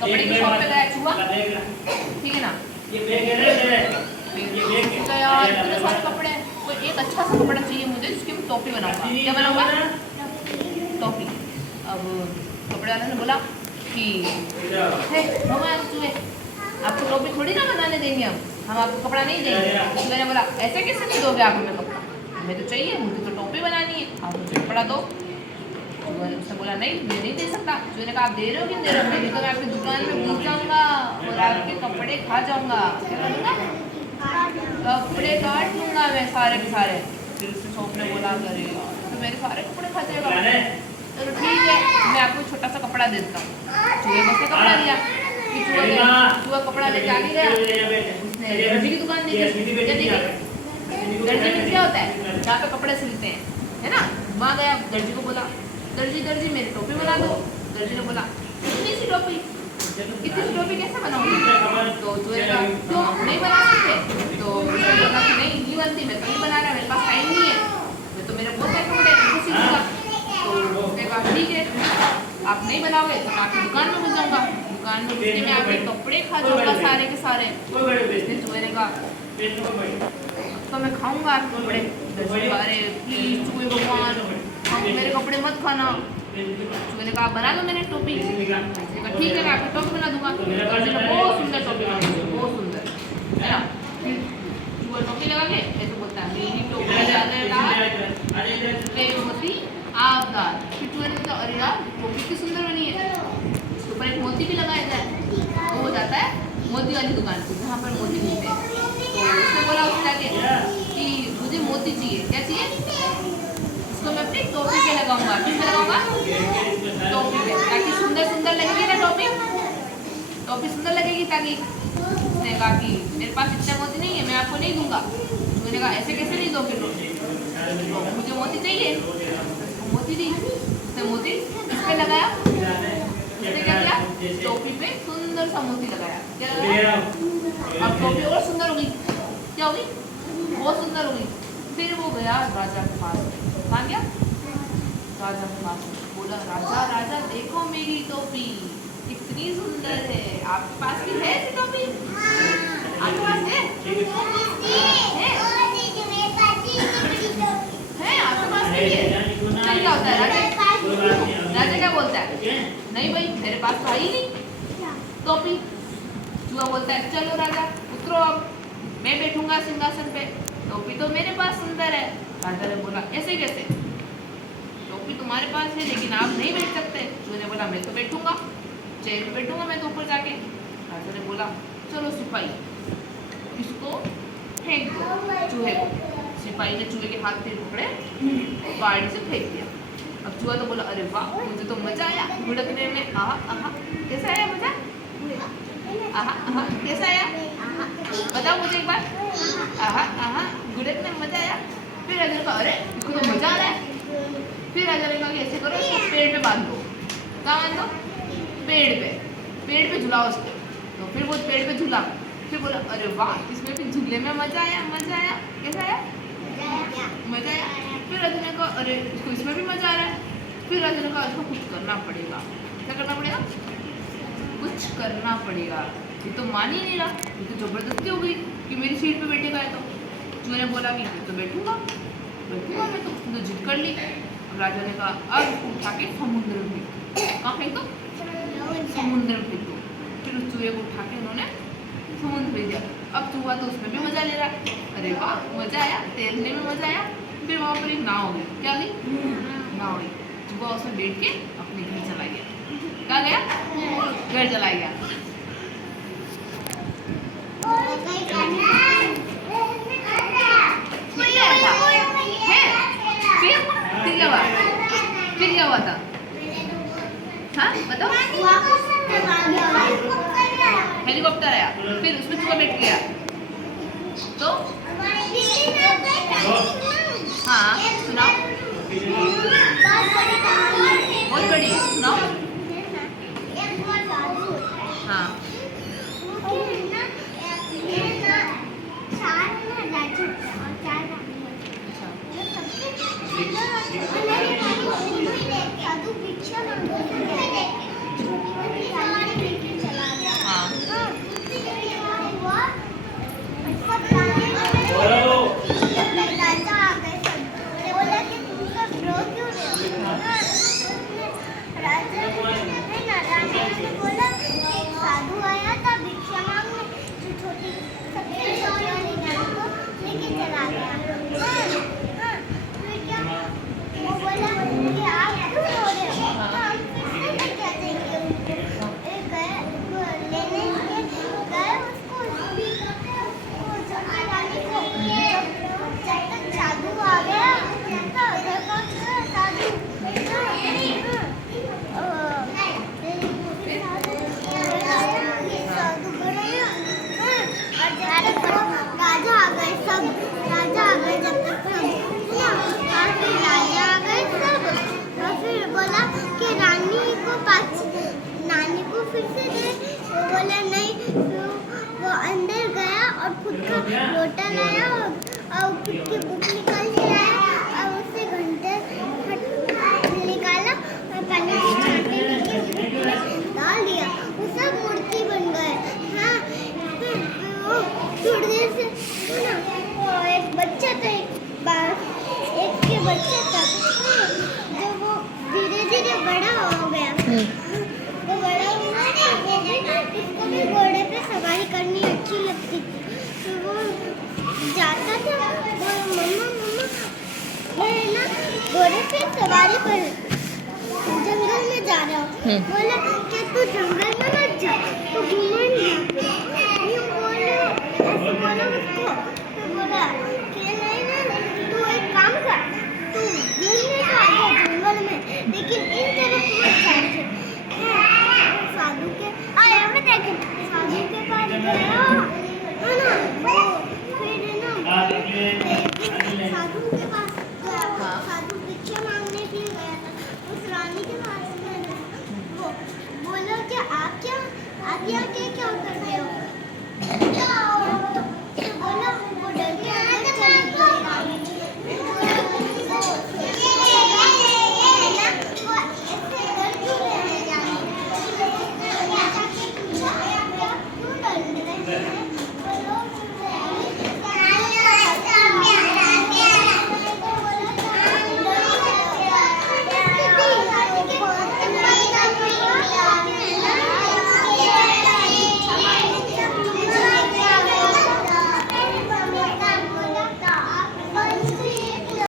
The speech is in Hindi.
कपड़े की शॉप पे गया चूहा, ठीक है ना, तो यार इतने सारे कपड़े, कोई एक अच्छा सा कपड़ा चाहिए मुझे जिसकी मैं टोपी बनाऊंगा। क्या बनाऊंगा? टोपी। अब कपड़े वाले ने बोला कि चूहे आपको टोपी थोड़ी ना बनाने देंगे, हम आपको कपड़ा नहीं देंगे। तो मैंने बोला ऐसे कैसे नहीं दोगे आप हमें कपड़ा, हमें तो चाहिए, मुझे तो टोपी बनानी है, आप मुझे कपड़ा दो। उसने बोला नहीं मैं नहीं दे सकता। चूहे ने कहा आप दे रहे हो कि दे रहे हो, नहीं तो मैं आपकी दुकान में घुस जाऊंगा और आपके कपड़े खा जाऊंगा। क्या करूँगा? कपड़े काट लूंगा मैं सारे के सारे। फिर उसने शॉप ने बोला अरे तो मेरे सारे कपड़े खा जाएगा। चलो ठीक है मैं आपको छोटा सा कपड़ा दे देता हूँ। चूहे को कपड़ा दिया, चूहा कपड़ा लेके आगे गया, उसने दर्जी की दुकान देखी। दर्जी में क्या होता है, जहाँ पे कपड़े सिलते हैं, है ना, वहाँ गया, दर्जी को बोला दर्जी दर्जी मेरी टोपी बना दो। दर्जी ने बोला इतनी सी टोपी कैसे बनाऊंगी? तो चूहे ने कहा क्यों नहीं बना सकते? तो उसने बोला कि नहीं बनती, मैं तो नहीं बना रहा, मेरे पास टाइम नहीं है, मैं तो मेरे बहुत सारे कपड़े उनको सीखूंगा। तो उसने कहा ठीक है आप नहीं बनाओगे तो मैं आपकी दुकान में घुस जाऊंगा, दुकान में घुस के मैं आपके कपड़े खा जाऊंगा सारे के सारे। चूहे ने कहा तो मैं खाऊंगा आपके कपड़े। अरे प्लीज चूहे भगवान मेरे कपड़े मत खाना। चूहे ने कहा बना दो मैंने टोपी। ठीक है मैं आपकी टोपी बना दूंगा। बहुत सुंदर टोपी बना दूंगा, बहुत सुंदर, है ना। चूहा टोपी लगा के ऐसे बोलता है मेरी टोपी मोती आपदार। फिर चूहे ने कहा अरे यार टोपी कितनी सुंदर बनी है, इसके ऊपर एक मोती भी लगाया जाए तो हो जाता है मोती वाली दुकान पे जहाँ पर मोती मिलते हैं। तो उसने बोला उससे जाके कि मुझे मोती चाहिए। क्या चाहिए? इसको मैं अपनी टोपी पे लगाऊंगा। किस पे लगाऊंगा? टोपी पे, ताकि सुंदर सुंदर लगेगी ना टोपी सुंदर लगेगी। ताकि उसने कहा कि मेरे पास इतना मोती नहीं है, मैं आपको नहीं दूंगा। मैंने कहा ऐसे कैसे नहीं दोगे टोपी, तो मुझे मोती चाहिए। मोती दी, उसने मोती इस पे लगाया। उसने क्या किया? टोपी पे सुंदर सा मोती लगाया। क्या लगाया? अब टोपी और सुंदर हो गई। क्या हो गई? बहुत सुंदर हो गई। फिर वो गया राजा के पास। कहाँ गया? राजा के पास। बोला राजा राजा देखो मेरी टोपी कितनी सुंदर है, आपके पास भी है ऐसी टोपी? आपके पास है? आपके पास नहीं है? क्या होता है राजा क्या बोलता है? नहीं भाई मेरे पास तो आई नहीं टोपी। चूहा बोलता है चलो राजा उतरो, अब मैं बैठूंगा सिंहासन पे, टोपी तो मेरे पास सुंदर है। राजा ने बोला ऐसे कैसे, टोपी तुम्हारे पास है लेकिन आप नहीं बैठ सकते। चूहे ने बोला मैं तो बैठूंगा, चेयर पे बैठूंगा मैं तो ऊपर जाके। राजा ने बोला चलो सिपाही इसको फेंक दो चूहे को। सिपाही ने चूहे के हाथ पे पकड़े, बाड़ी से फेंक दिया। अब चूहा तो बोला अरे वाह मुझे तो मजा आया गुड़कने में, आहा आहा कैसा आया मजा, आहा आहा कैसा आया बताओ मुझे एक बार, आहा आहा गुड़कने में मजा आया। फिर राजा ने कहा अरे इसको तो मजा आ रहा है। फिर राजा ने कहा कि ऐसे करो इसको पेड़ पे बांध दो। कहाँ बांध दो? पेड़ पे झुलाओ उसको। तो फिर वो पेड़ पे झूला। फिर बोला अरे वाह इसमें भी झूले में मजा आया कैसा आया मजा आया। फिर राजा ने कहा अरे इसको इसमें भी मजा आ रहा है। फिर राजा ने कहा इसको कुछ करना पड़ेगा। क्या करना पड़ेगा? कुछ करना पड़ेगा। ये तो मान ही नहीं रहा, ये तो जबरदस्ती हो गई कि मेरी सीट पे बैठेगा है। तो चूहे ने बोला कि मैं तो बैठूंगा मैं तो जिद कर ली। राजा ने कहा अब उठा के समुद्र में फेंको। कहाँ फेंको? समुद्र में फेंको। फिर उस चूहे को उठा के उन्होंने समुद्र में दिया। अब चूहा तो उसमें भी मजा ले रहा है, अरे वाह मजा आया, तैरने में मजा आया। फिर वहाँ पर एक नाव हो गई। क्या हुई? नाव हुई। चूहा उसमें बैठ के अपने घर चला गया। कहाँ गया? घर चला गया। फिर क्या हुआ था? हाँ बताओ। हेलीकॉप्टर आया, फिर उसमें चूहा बैठ गया। तो हाँ सुनाओ, बहुत बड़ी सुनाओ। हाँ खुद का लोटा लाया और खुद की बुक निकाल के लाया और उससे घंटे निकाला और पानी की छांटे लेके डाल दिया। वो सब मूर्ति बन गए। हाँ, वो थोड़ी देर से ना वो एक बच्चा था, एक के बच्चा था, जब वो धीरे धीरे बड़ा हो गया, वो बड़ा हुआ तो वो भी उसको भी घोड़े पे सवारी करनी अच्छी लगती थी। तो वो जाता था, वो मम्मा मैं ना घोड़े पे सवारी कर जंगल में जा रहा हूँ। बोला कि तू जंगल में मत जा, तू घूमने जा। यूँ बोला, ऐसे बोला उसको। तो बोला कि नहीं तू एक काम कर, तू घूमने तो आ जा जंगल में, लेकिन इन तरफ मत जा। साधु के साधु के पास गया है ना, वो फिर ना साधु के पास गया, साधु भिक्षा मांगने के लिए गया था। उस रानी के पास में वो बोला कि आप क्या